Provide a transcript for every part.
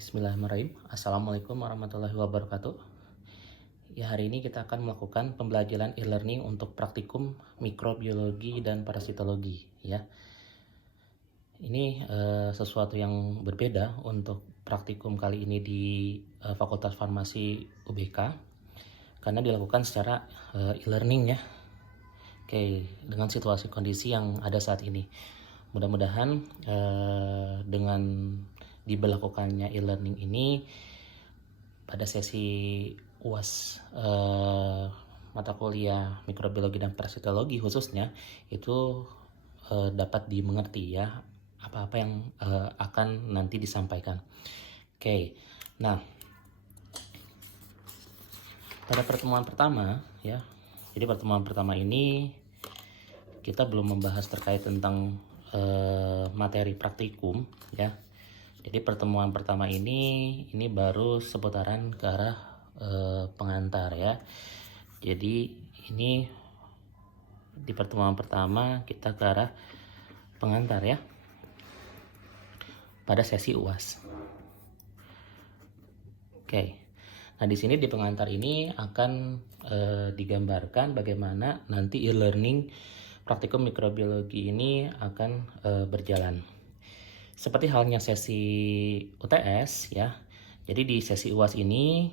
Bismillahirrahmanirrahim. Assalamualaikum warahmatullahi wabarakatuh. Ya, hari ini kita akan melakukan pembelajaran e-learning untuk praktikum mikrobiologi dan parasitologi. Ya, ini sesuatu yang berbeda untuk praktikum kali ini di Fakultas Farmasi UBK karena dilakukan secara e-learning ya. Oke, dengan situasi kondisi yang ada saat ini. Mudah-mudahan dengan diberlakukannya e-learning ini pada sesi UAS mata kuliah mikrobiologi dan parasitologi khususnya itu dapat dimengerti ya apa-apa yang akan nanti disampaikan. Oke, nah pada pertemuan pertama ya, jadi pertemuan pertama ini kita belum membahas terkait tentang materi praktikum ya. Jadi pertemuan pertama ini baru seputaran ke arah pengantar ya. Jadi ini di pertemuan pertama kita ke arah pengantar ya pada sesi UAS. Oke. Nah, di sini di pengantar ini akan digambarkan bagaimana nanti e-learning praktikum mikrobiologi ini akan berjalan. Seperti halnya sesi UTS ya. Jadi di sesi UAS ini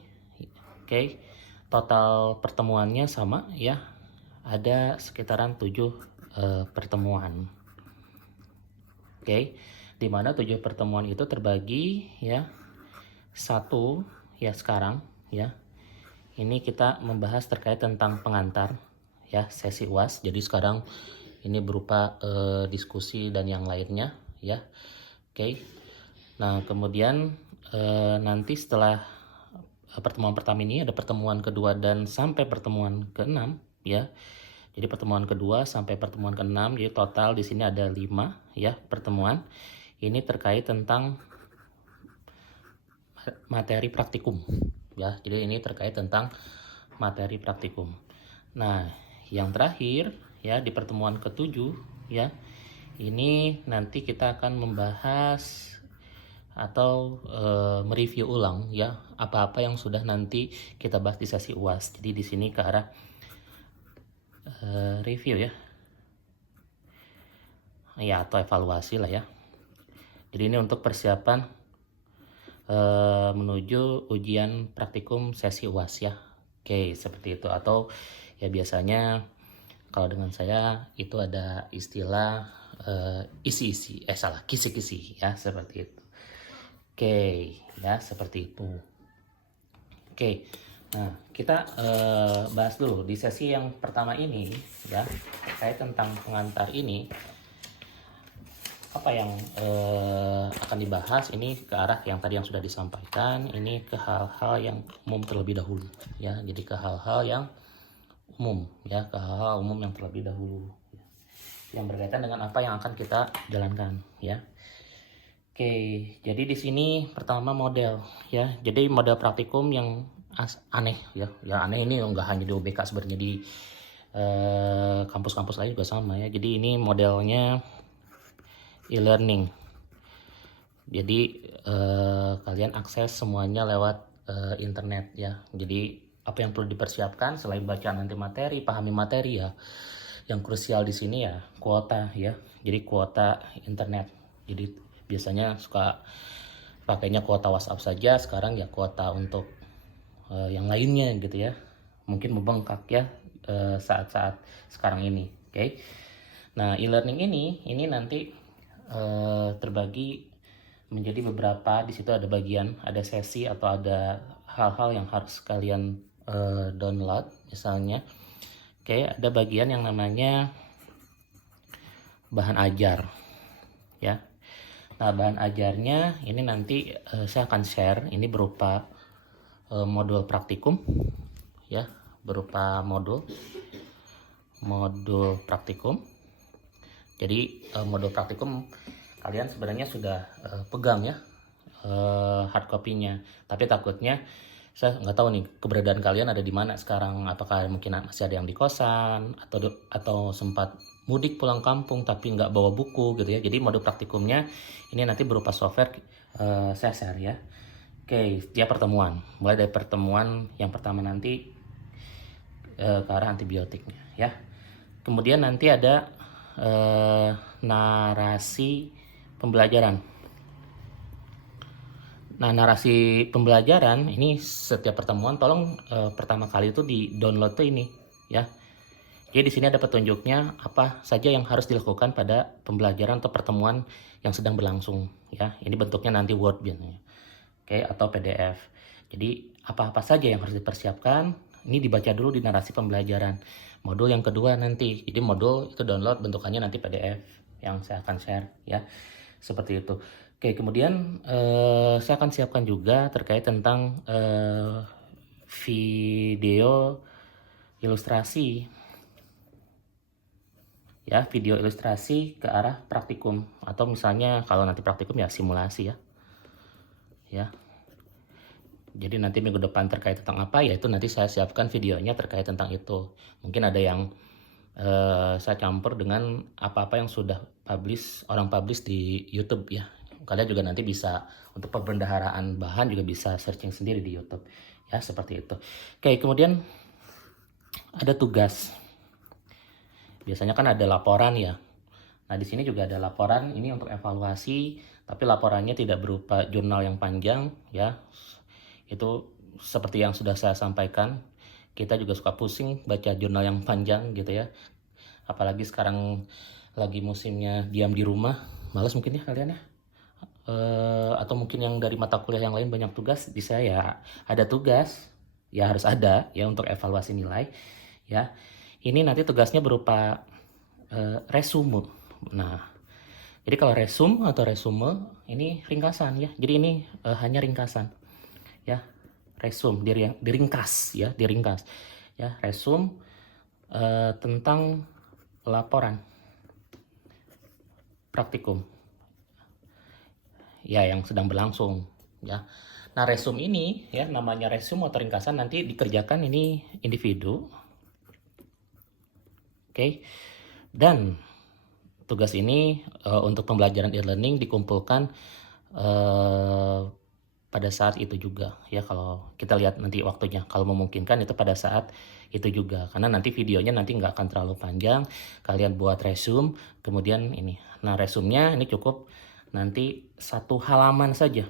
total pertemuannya sama ya. Ada sekitaran 7 pertemuan. Di mana 7 pertemuan itu terbagi ya. Satu ya sekarang ya. Ini kita membahas terkait tentang pengantar ya sesi UAS. Jadi sekarang ini berupa diskusi dan yang lainnya ya. Nah kemudian nanti setelah pertemuan pertama ini ada pertemuan kedua dan sampai pertemuan ke-6 ya. Jadi pertemuan kedua sampai pertemuan ke-6, jadi total di sini ada 5 ya pertemuan. Ini terkait tentang materi praktikum ya. Jadi ini terkait tentang materi praktikum. Nah, yang terakhir ya di pertemuan ke-7 ya. Ini nanti kita akan membahas atau mereview ulang ya apa-apa yang sudah nanti kita bahas di sesi UAS. Jadi di sini ke arah review ya. Ya atau evaluasi lah ya. Jadi ini untuk persiapan menuju ujian praktikum sesi UAS ya. Oke, seperti itu. Atau ya biasanya kalau dengan saya itu ada istilah kisi-kisi ya, seperti itu. Oke, ya seperti itu. Oke, nah kita bahas dulu di sesi yang pertama ini ya, terkait tentang pengantar ini. Apa yang akan dibahas ini ke arah yang tadi yang sudah disampaikan, ini ke hal-hal yang umum terlebih dahulu ya. Jadi ke hal-hal yang umum ya, ke hal-hal umum yang terlebih dahulu yang berkaitan dengan apa yang akan kita jalankan ya. Oke, jadi di sini pertama model ya. Jadi model praktikum yang aneh ya. Ya aneh ini enggak hanya di UBK, sebenarnya di kampus-kampus lain juga sama ya. Jadi ini modelnya e-learning. Jadi kalian akses semuanya lewat internet ya. Jadi apa yang perlu dipersiapkan selain baca nanti materi, pahami materi ya. Yang krusial di sini ya kuota ya. Jadi kuota internet. Jadi biasanya suka pakainya kuota WhatsApp saja, sekarang ya kuota untuk yang lainnya gitu ya. Mungkin membengkak ya saat-saat sekarang ini. Nah, e-learning ini nanti terbagi menjadi beberapa. Di situ ada bagian, ada sesi atau ada hal-hal yang harus kalian download misalnya. Ada bagian yang namanya bahan ajar ya. Nah, bahan ajarnya ini nanti saya akan share, ini berupa modul praktikum ya, berupa modul praktikum. Jadi modul praktikum kalian sebenarnya sudah pegang ya hard copy-nya, tapi takutnya saya nggak tahu nih keberadaan kalian ada di mana sekarang. Apakah mungkin masih ada yang di kosan atau sempat mudik pulang kampung tapi nggak bawa buku gitu ya. Jadi modul praktikumnya ini nanti berupa software saya share ya. Oke, setiap pertemuan, mulai dari pertemuan yang pertama nanti ke arah antibiotiknya ya. Kemudian nanti ada narasi pembelajaran. Nah, narasi pembelajaran ini setiap pertemuan tolong pertama kali itu di-download tuh ini ya. Jadi di sini ada petunjuknya apa saja yang harus dilakukan pada pembelajaran atau pertemuan yang sedang berlangsung ya. Ini bentuknya nanti Word biasanya. Oke, atau PDF. Jadi apa-apa saja yang harus dipersiapkan ini dibaca dulu di narasi pembelajaran. Modul yang kedua nanti. Jadi modul itu download bentukannya nanti PDF yang saya akan share ya. Seperti itu. Oke, kemudian saya akan siapkan juga terkait tentang video ilustrasi ya, video ilustrasi ke arah praktikum atau misalnya kalau nanti praktikum ya simulasi ya. Jadi nanti minggu depan terkait tentang apa ya itu nanti saya siapkan videonya terkait tentang itu. Mungkin ada yang saya campur dengan apa-apa yang sudah orang publish di YouTube ya. Kalian juga nanti bisa untuk pembendaharaan bahan juga bisa searching sendiri di YouTube ya, seperti itu. Oke, kemudian ada tugas. Biasanya kan ada laporan ya. Nah, di sini juga ada laporan ini untuk evaluasi, tapi laporannya tidak berupa jurnal yang panjang ya. Itu seperti yang sudah saya sampaikan, kita juga suka pusing baca jurnal yang panjang gitu ya. Apalagi sekarang lagi musimnya diam di rumah, malas mungkin ya kalian ya. Atau mungkin yang dari mata kuliah yang lain banyak tugas, di saya ya ada tugas, ya harus ada ya untuk evaluasi nilai ya. Ini nanti tugasnya berupa resume. Nah, jadi kalau resume ini ringkasan ya. Jadi ini hanya ringkasan ya. Resume diringkas ya, diringkas ya. Resume tentang laporan praktikum ya yang sedang berlangsung ya. Nah, resume ini ya namanya resume atau ringkasan nanti dikerjakan ini individu. Oke. Dan tugas ini untuk pembelajaran e-learning dikumpulkan pada saat itu juga ya, kalau kita lihat nanti waktunya, kalau memungkinkan itu pada saat itu juga, karena nanti videonya nanti nggak akan terlalu panjang. Kalian buat resume, kemudian ini, nah resumenya ini cukup nanti 1 halaman saja.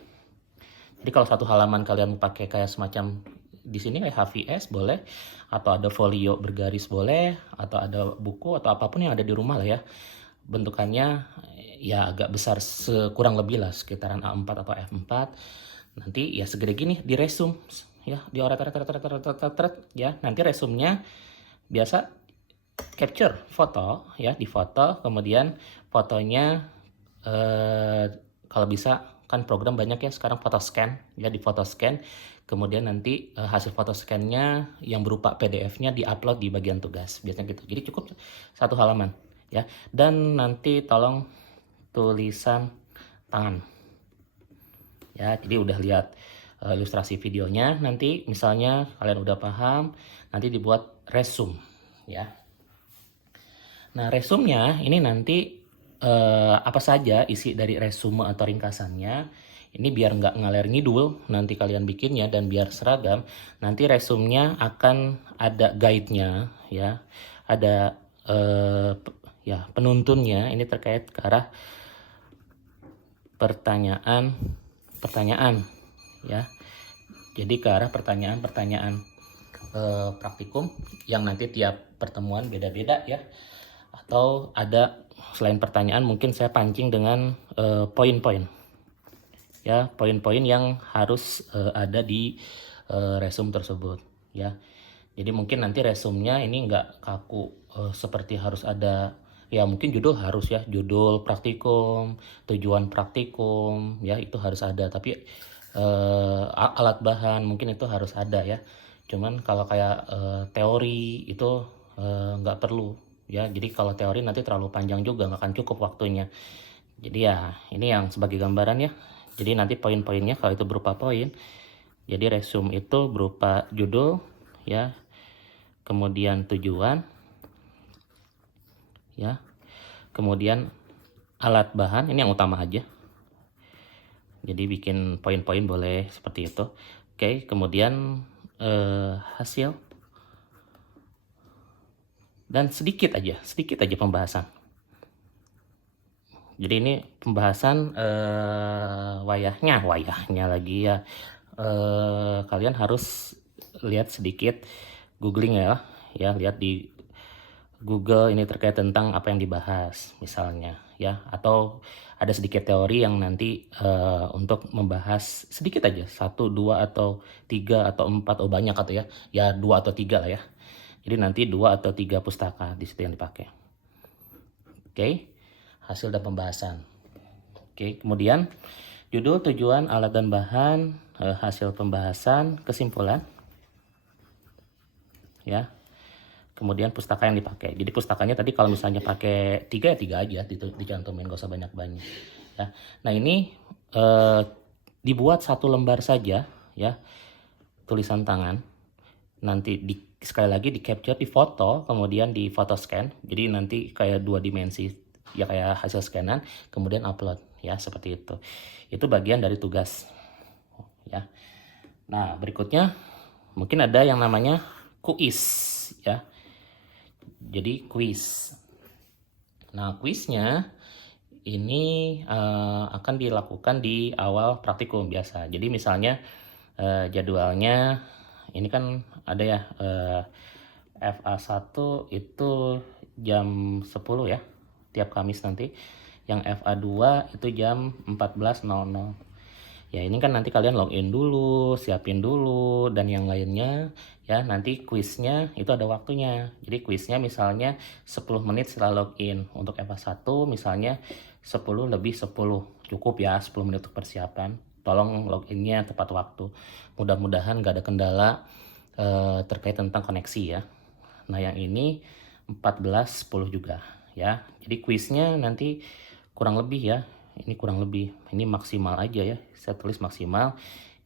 Jadi kalau 1 halaman kalian pakai kayak semacam di sini kayak HVS boleh, atau ada folio bergaris boleh, atau ada buku atau apapun yang ada di rumah lah ya. Bentukannya ya agak besar, kurang lebih lah sekitaran A4 atau F4. Nanti ya segede gini di resume ya, dioret ya. Nanti resumenya biasa capture foto ya, di foto, kemudian fotonya kalau bisa kan program banyak ya sekarang, foto scan ya, di foto scan, kemudian nanti hasil foto scan-nya yang berupa PDF-nya diupload di bagian tugas biasanya gitu. Jadi cukup 1 halaman ya. Dan nanti tolong tulisan tangan ya. Jadi udah lihat ilustrasi videonya, nanti misalnya kalian udah paham, nanti dibuat resume ya. Nah, resumenya ini nanti apa saja isi dari resume atau ringkasannya. Ini biar nggak ngaler ngidul nanti kalian bikinnya, dan biar seragam, nanti resumenya akan ada guide-nya ya, ada ya penuntunnya ini terkait ke arah pertanyaan ya. Jadi ke arah pertanyaan praktikum yang nanti tiap pertemuan beda-beda ya. Atau ada selain pertanyaan mungkin saya pancing dengan poin-poin ya, poin-poin yang harus ada di resume tersebut ya. Jadi mungkin nanti resumenya ini nggak kaku seperti harus ada ya, mungkin judul harus ya, judul praktikum, tujuan praktikum ya, itu harus ada. Tapi alat bahan mungkin itu harus ada ya. Cuman kalau kayak teori itu nggak perlu ya. Jadi kalau teori nanti terlalu panjang juga, nggak akan cukup waktunya. Jadi ya ini yang sebagai gambaran ya. Jadi nanti poin-poinnya kalau itu berupa poin, jadi resume itu berupa judul ya, kemudian tujuan ya, kemudian alat bahan, ini yang utama aja, Jadi bikin poin-poin boleh seperti itu. Oke, kemudian hasil dan sedikit aja pembahasan. Jadi ini pembahasan wayahnya lagi ya. Kalian harus lihat sedikit googling ya, lihat di Google ini terkait tentang apa yang dibahas misalnya ya, atau ada sedikit teori yang nanti untuk membahas sedikit aja, 1, 2 atau 3 atau 4 atau banyak atau ya 2 atau 3 lah ya. Jadi nanti 2 atau 3 pustaka di situ yang dipakai. Oke, hasil dan pembahasan. Oke, kemudian judul, tujuan, alat dan bahan, hasil pembahasan, kesimpulan. Ya. Kemudian pustaka yang dipakai. Jadi pustakanya tadi kalau misalnya pakai 3 ya 3 aja dicantumin, gak usah banyak-banyak. Ya. Nah ini dibuat 1 lembar saja ya, tulisan tangan. Nanti sekali lagi di capture, di foto, kemudian di foto scan. Jadi nanti kayak 2 dimensi ya, kayak hasil scanan, kemudian upload ya, seperti itu. Itu bagian dari tugas ya. Nah berikutnya mungkin ada yang namanya kuis ya. Jadi kuis. Nah kuisnya ini akan dilakukan di awal praktikum biasa. Jadi misalnya jadwalnya ini kan ada ya, FA1 itu jam 10 ya, tiap Kamis nanti. Yang FA2 itu jam 14.00. Ya ini kan nanti kalian login dulu, siapin dulu, dan yang lainnya ya. Nanti kuisnya itu ada waktunya. Jadi kuisnya misalnya 10 menit setelah login. Untuk FA1 misalnya 10 lebih 10. Cukup ya 10 menit untuk persiapan. Tolong loginnya tepat waktu. Mudah-mudahan gak ada kendala terkait tentang koneksi ya. Nah yang ini 14.10 juga ya. Jadi kuisnya nanti kurang lebih ya. Ini kurang lebih, ini maksimal aja ya, saya tulis maksimal.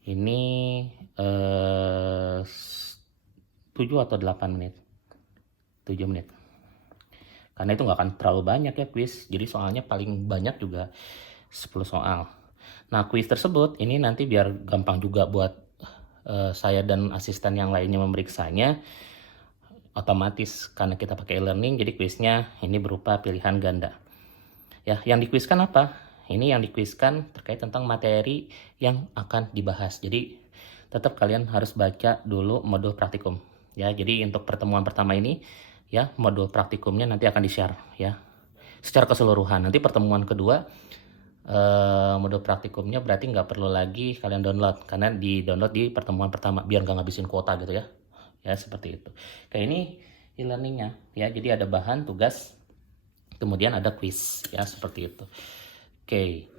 Ini 7 atau 8 menit, 7 menit. Karena itu nggak akan terlalu banyak ya kuis, jadi soalnya paling banyak juga 10 soal. Nah kuis tersebut ini nanti biar gampang juga buat saya dan asisten yang lainnya memeriksanya, otomatis karena kita pakai e-learning, jadi kuisnya ini berupa pilihan ganda. Ya, yang dikuiskan apa? Ini yang dikuiskan terkait tentang materi yang akan dibahas. Jadi tetap kalian harus baca dulu modul praktikum ya. Jadi untuk pertemuan pertama ini ya, modul praktikumnya nanti akan di-share ya secara keseluruhan. Nanti pertemuan kedua modul praktikumnya berarti nggak perlu lagi kalian download, karena di download di pertemuan pertama biar nggak ngabisin kuota gitu ya. Ya seperti itu. Kayak ini e-learningnya ya. Jadi ada bahan, tugas, kemudian ada quiz ya, seperti itu. Oke.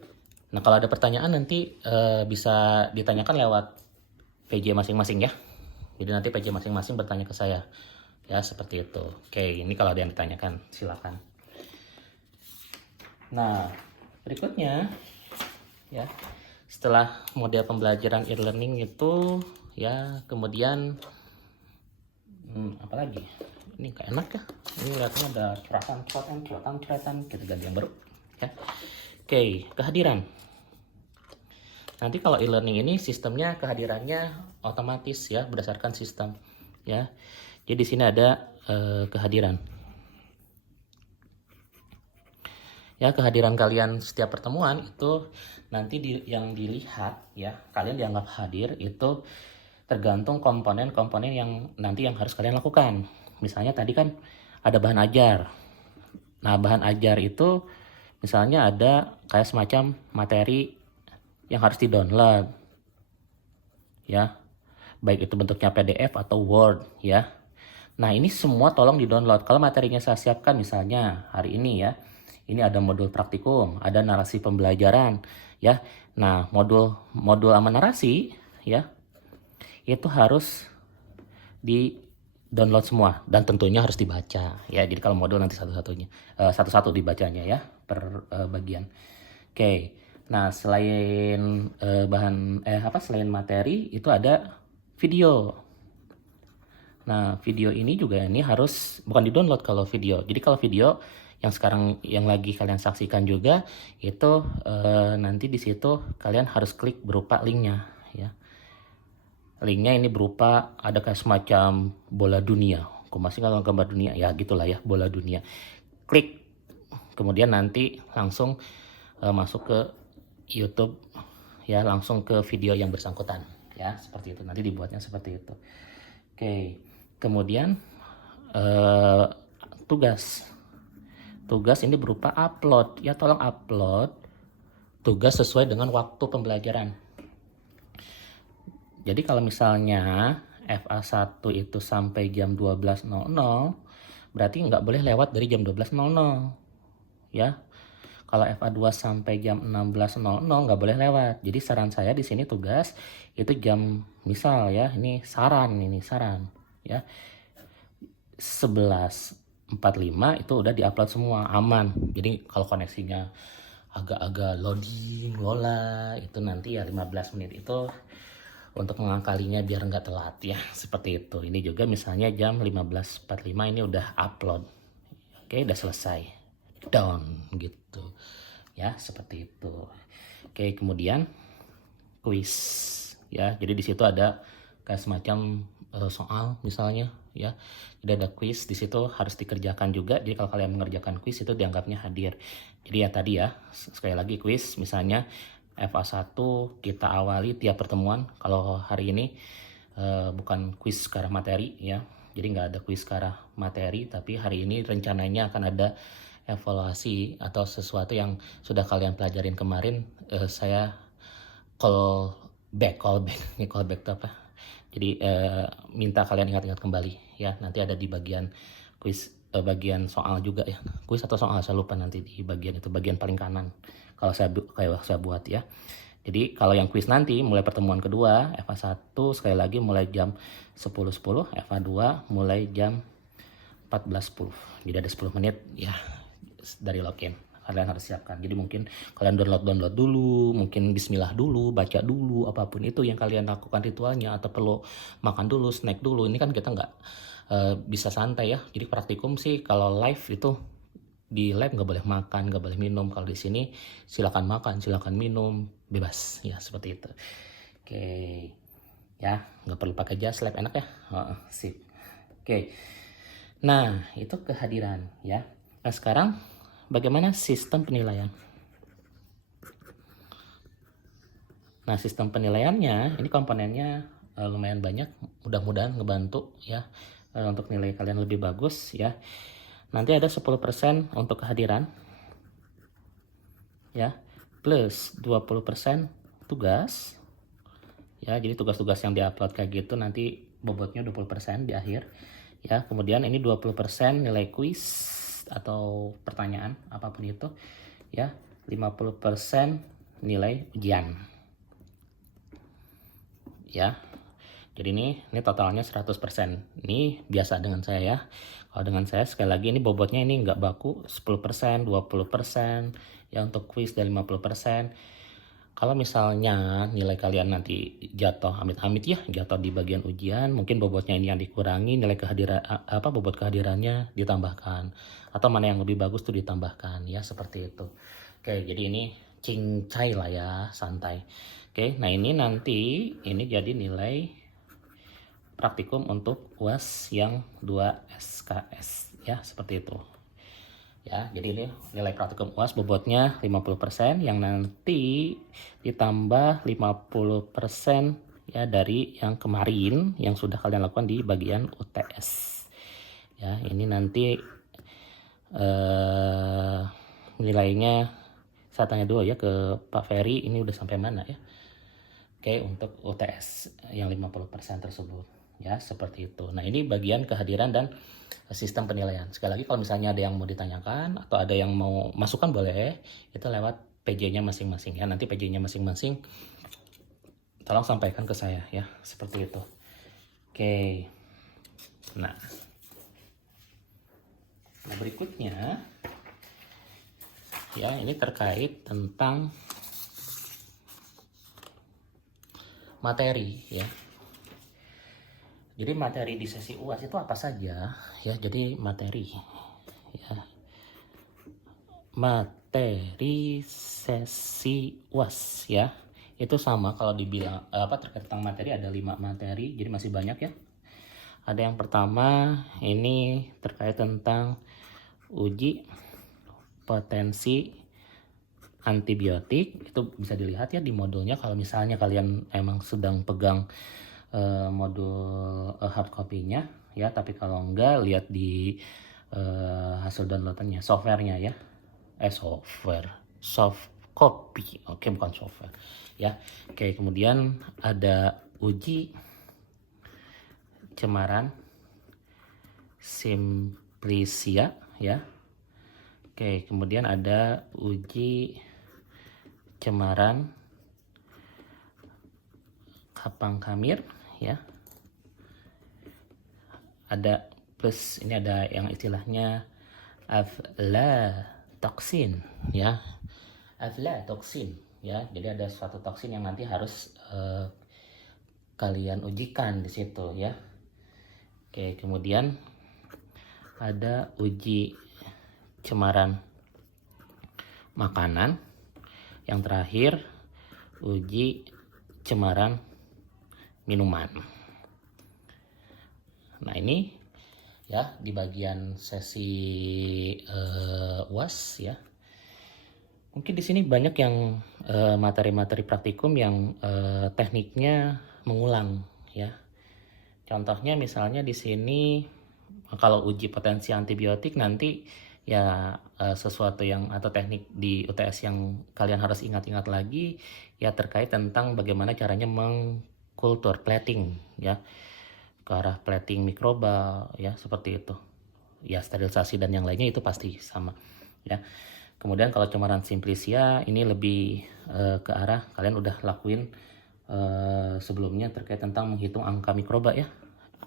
Nah kalau ada pertanyaan nanti bisa ditanyakan lewat PJ masing-masing ya. Jadi nanti PJ masing-masing bertanya ke saya ya, seperti itu. Oke, ini kalau ada yang ditanyakan silakan. Nah berikutnya ya, setelah model pembelajaran e-learning itu ya, kemudian apa lagi? Ini gak enak ya, ini lihatnya ada curhatan, kita ganti yang baru ya. Oke, kehadiran. Nanti kalau e-learning ini sistemnya kehadirannya otomatis ya, berdasarkan sistem ya. Jadi di sini ada kehadiran. Ya, kehadiran kalian setiap pertemuan itu nanti yang dilihat ya, kalian dianggap hadir itu tergantung komponen-komponen yang nanti yang harus kalian lakukan. Misalnya tadi kan ada bahan ajar. Nah, bahan ajar itu misalnya ada kayak semacam materi yang harus di-download ya, baik itu bentuknya PDF atau Word ya. Nah ini semua tolong di-download. Kalau materinya saya siapkan misalnya hari ini ya, ini ada modul praktikum, ada narasi pembelajaran ya. Nah modul sama narasi ya, itu harus di-download semua dan tentunya harus dibaca ya. Jadi kalau modul nanti satu-satu dibacanya ya, per bagian. Oke. Nah selain selain materi itu ada video. Nah video ini juga ini harus bukan di-download kalau video. Jadi kalau video yang sekarang yang lagi kalian saksikan juga itu nanti di situ kalian harus klik berupa linknya ya. Linknya ini berupa ada kayak semacam bola dunia. Aku masih nggak gambar dunia ya gitulah ya, bola dunia. Klik, kemudian nanti langsung masuk ke YouTube ya, langsung ke video yang bersangkutan ya, seperti itu. Nanti dibuatnya seperti itu. Oke, kemudian tugas ini berupa upload ya, tolong upload tugas sesuai dengan waktu pembelajaran. Jadi kalau misalnya FA1 itu sampai jam 12.00, berarti nggak boleh lewat dari jam 12.00 ya. Kalau FA2 sampai jam 16.00 nggak boleh lewat. Jadi saran saya di sini tugas itu jam, misal ya, ini saran ya. 11.45 itu udah diupload semua, aman. Jadi kalau koneksinya agak-agak loading, lola, itu nanti ya 15 menit itu untuk mengakalinya biar nggak telat ya, seperti itu. Ini juga misalnya jam 15.45 ini udah upload. Oke, udah selesai. Down gitu. Ya, seperti itu. Oke, kemudian quiz ya. Jadi di situ ada kayak semacam soal misalnya ya. Jadi ada quiz di situ harus dikerjakan juga. Jadi kalau kalian mengerjakan quiz itu dianggapnya hadir. Jadi ya tadi ya, sekali lagi quiz misalnya FA1 kita awali tiap pertemuan. Kalau hari ini bukan quiz ke arah materi ya. Jadi nggak ada quiz ke arah materi, tapi hari ini rencananya akan ada evaluasi atau sesuatu yang sudah kalian pelajarin kemarin. Saya call back ini call back itu apa? Jadi minta kalian ingat-ingat kembali ya. Nanti ada di bagian quiz, bagian soal juga ya. Quiz atau soal saya lupa, nanti di bagian itu, bagian paling kanan kalau saya buat ya. Jadi kalau yang quiz nanti mulai pertemuan kedua FA1 sekali lagi mulai jam 10.10, FA2 mulai jam 14.10. Jadi ada 10 menit ya dari login. Kalian harus siapkan. Jadi mungkin kalian download dulu, mungkin bismillah dulu, baca dulu, apapun itu yang kalian lakukan ritualnya, atau perlu makan dulu, snack dulu. Ini kan kita nggak bisa santai ya. Jadi praktikum sih kalau live itu di lab nggak boleh makan, nggak boleh minum. Kalau di sini silakan makan, silakan minum, bebas ya, seperti itu. Oke ya, nggak perlu pakai jas lab, enak ya. Sip. Oke, nah itu kehadiran ya. Nah sekarang bagaimana sistem penilaian? Nah sistem penilaiannya ini komponennya lumayan banyak, mudah-mudahan ngebantu ya untuk nilai kalian lebih bagus ya. Nanti ada 10% untuk kehadiran ya, plus 20% tugas ya. Jadi tugas-tugas yang diupload kayak gitu nanti bobotnya 20% di akhir ya. Kemudian ini 20% nilai quiz atau pertanyaan apapun itu ya. 50% nilai ujian ya. Jadi ini totalnya 100%. Ini biasa dengan saya ya. Kalau dengan saya sekali lagi ini bobotnya ini nggak baku, 10%, 20% ya untuk quiz, dan 50%. Kalau misalnya nilai kalian nanti jatuh, amit-amit ya, jatuh di bagian ujian, mungkin bobotnya ini yang dikurangi, nilai kehadiran bobot kehadirannya ditambahkan, atau mana yang lebih bagus tuh ditambahkan ya, seperti itu. Oke, jadi ini cincai lah ya, santai. Oke, nah ini nanti ini jadi nilai praktikum untuk UAS yang 2 SKS ya, seperti itu. Ya, jadi ini nilai praktikum UAS bobotnya 50%, yang nanti ditambah 50% ya dari yang kemarin yang sudah kalian lakukan di bagian UTS. Ya, ini nanti nilainya saya tanya dulu ya ke Pak Ferry, ini udah sampai mana ya. Oke, untuk UTS yang 50% tersebut ya, seperti itu. Nah ini bagian kehadiran dan sistem penilaian. Sekali lagi kalau misalnya ada yang mau ditanyakan atau ada yang mau masukan, boleh itu lewat PJ-nya masing-masing ya. Nanti PJ-nya masing-masing tolong sampaikan ke saya ya, seperti itu. Oke, nah berikutnya ya, ini terkait tentang materi ya. Jadi materi di sesi UAS itu apa saja ya. Jadi materi ya, materi sesi UAS ya. Itu sama kalau dibilang terkait tentang materi ada 5 materi, jadi masih banyak ya. Ada yang pertama ini terkait tentang uji potensi antibiotik. Itu bisa dilihat ya di modulnya kalau misalnya kalian emang sedang pegang modul hard copy-nya ya, tapi kalau enggak lihat di hasil downloadannya, softwarenya ya. Soft copy. Oke, bukan software ya. Oke, kemudian ada uji cemaran Simplicia ya. Oke, kemudian ada uji cemaran kapang kamir ya. Ada plus ini ada yang istilahnya aflatoksin ya. Aflatoksin ya. Jadi ada suatu toksin yang nanti harus kalian ujikan di situ ya. Oke, kemudian ada uji cemaran makanan. Yang terakhir uji cemaran minuman. Nah, ini ya di bagian sesi UAS ya. Mungkin di sini banyak yang materi-materi praktikum yang tekniknya mengulang ya. Contohnya misalnya di sini kalau uji potensi antibiotik nanti ya sesuatu yang atau teknik di UTS yang kalian harus ingat-ingat lagi ya terkait tentang bagaimana caranya mengkultur plating ya, ke arah plating mikroba ya, seperti itu ya, sterilisasi dan yang lainnya itu pasti sama ya. Kemudian kalau cemaran Simplicia ini lebih ke arah kalian udah lakuin sebelumnya terkait tentang menghitung angka mikroba ya,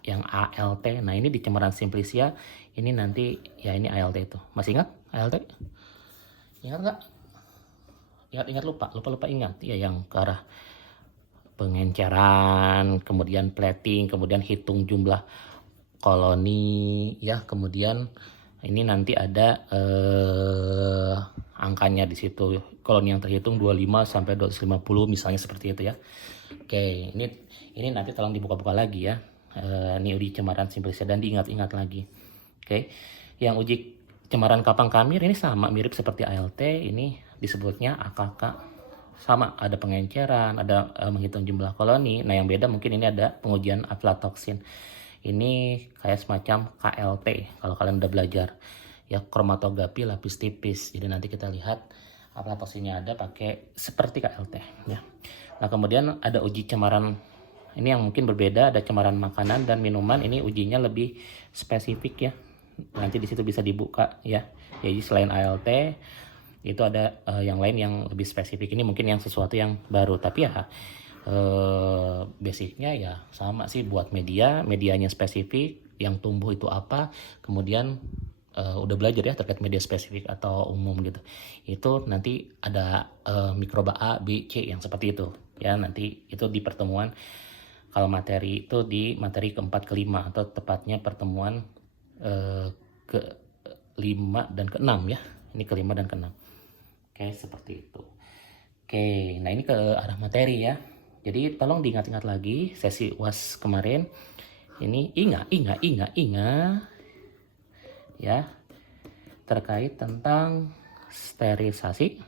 yang ALT. Nah, ini di cemaran Simplicia ini nanti ya, ini ALT itu. Masih ingat ALT? Ingat nggak? Ingat lupa ingat ya, yang ke arah pengenceran, kemudian plating, kemudian hitung jumlah koloni ya, kemudian ini nanti ada angkanya di situ. Koloni yang terhitung 25 sampai 250 misalnya, seperti itu ya. Oke, ini nanti tolong dibuka-buka lagi ya. Ini uji cemaran Simplicia dan diingat-ingat lagi. Oke. Yang uji cemaran kapang kamir ini sama, mirip seperti ALT, ini disebutnya AKK. Sama, ada pengenceran, ada menghitung jumlah koloni. Nah, yang beda mungkin ini ada pengujian aflatoksin. Ini kayak semacam KLT kalau kalian udah belajar ya, kromatografi lapis tipis. Jadi nanti kita lihat aflatoksinnya ada pakai seperti KLT ya. Nah, kemudian ada uji cemaran, ini yang mungkin berbeda, ada cemaran makanan dan minuman. Ini ujinya lebih spesifik ya. Nanti di situ bisa dibuka ya. Jadi selain ALT itu ada yang lain yang lebih spesifik. Ini mungkin yang sesuatu yang baru, tapi ya basicnya ya sama sih, buat medianya spesifik, yang tumbuh itu apa, kemudian udah belajar ya terkait media spesifik atau umum gitu. Itu nanti ada mikroba A, B, C yang seperti itu ya. Nanti itu di pertemuan, kalau materi itu di materi keempat kelima, atau tepatnya pertemuan ke-5 dan ke-6 ya. Ini ke-5 dan ke-6. Oke, seperti itu. Oke, nah ini ke arah materi ya. Jadi tolong diingat-ingat lagi sesi UAS kemarin. Ini ingat ya, terkait tentang sterilisasi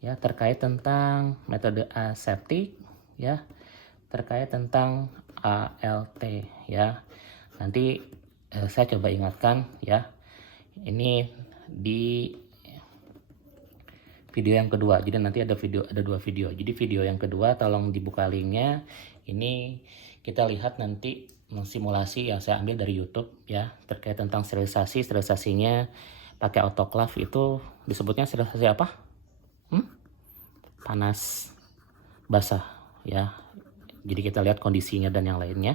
ya, terkait tentang metode aseptik ya, terkait tentang ALT ya. Nanti saya coba ingatkan ya, ini di video yang kedua. Jadi nanti ada 2 video. Jadi video yang kedua tolong dibuka linknya. Ini kita lihat nanti simulasi yang saya ambil dari YouTube ya, terkait tentang sterilisasinya pakai autoclave. Itu disebutnya sterilisasi apa? Panas basah ya. Jadi kita lihat kondisinya dan yang lainnya.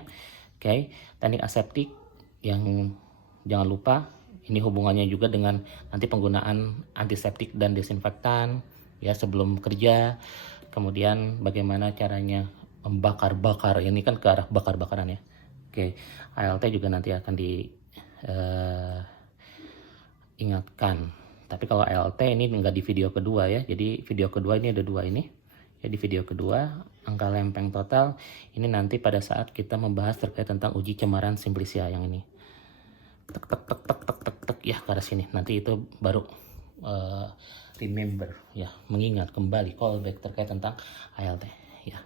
Oke, teknik aseptik yang jangan lupa ini hubungannya juga dengan nanti penggunaan antiseptik dan desinfektan ya sebelum kerja. Kemudian bagaimana caranya membakar-bakar, ini kan ke arah bakar-bakaran ya. Oke, ALT juga nanti akan diingatkan Tapi kalau ALT ini enggak di video kedua ya. Jadi video kedua ini ada 2 ini. Ya, di video kedua angka lempeng total ini nanti pada saat kita membahas terkait tentang uji cemaran Simplicia yang ini. Tek tek tek tek tek tek tek ya ke arah sini. Nanti itu baru remember ya, mengingat kembali callback terkait tentang ALT ya.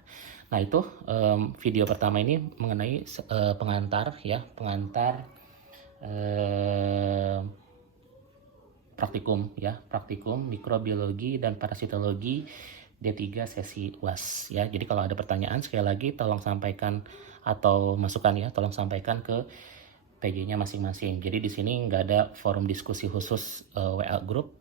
Nah, itu video pertama ini mengenai pengantar ya, pengantar praktikum ya, praktikum mikrobiologi dan parasitologi D3 sesi UAS ya. Jadi kalau ada pertanyaan sekali lagi tolong sampaikan atau masukan ya, tolong sampaikan ke PG-nya masing-masing. Jadi di sini nggak ada forum diskusi khusus WA group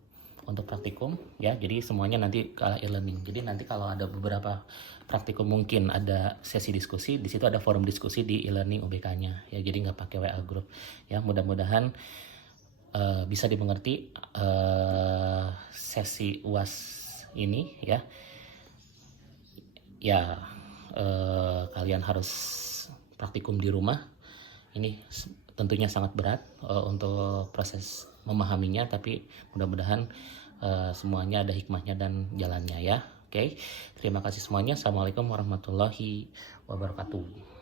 untuk praktikum ya. Jadi semuanya nanti ke e-learning. Jadi nanti kalau ada beberapa praktikum mungkin ada sesi diskusi, di situ ada forum diskusi di e-learning UBK-nya ya. Jadi nggak pakai WA group ya. Mudah-mudahan bisa dimengerti sesi UAS ini ya. Ya kalian harus praktikum di rumah. Ini tentunya sangat berat untuk proses memahaminya, tapi mudah-mudahan semuanya ada hikmahnya dan jalannya ya. Oke, terima kasih semuanya. Assalamualaikum warahmatullahi wabarakatuh.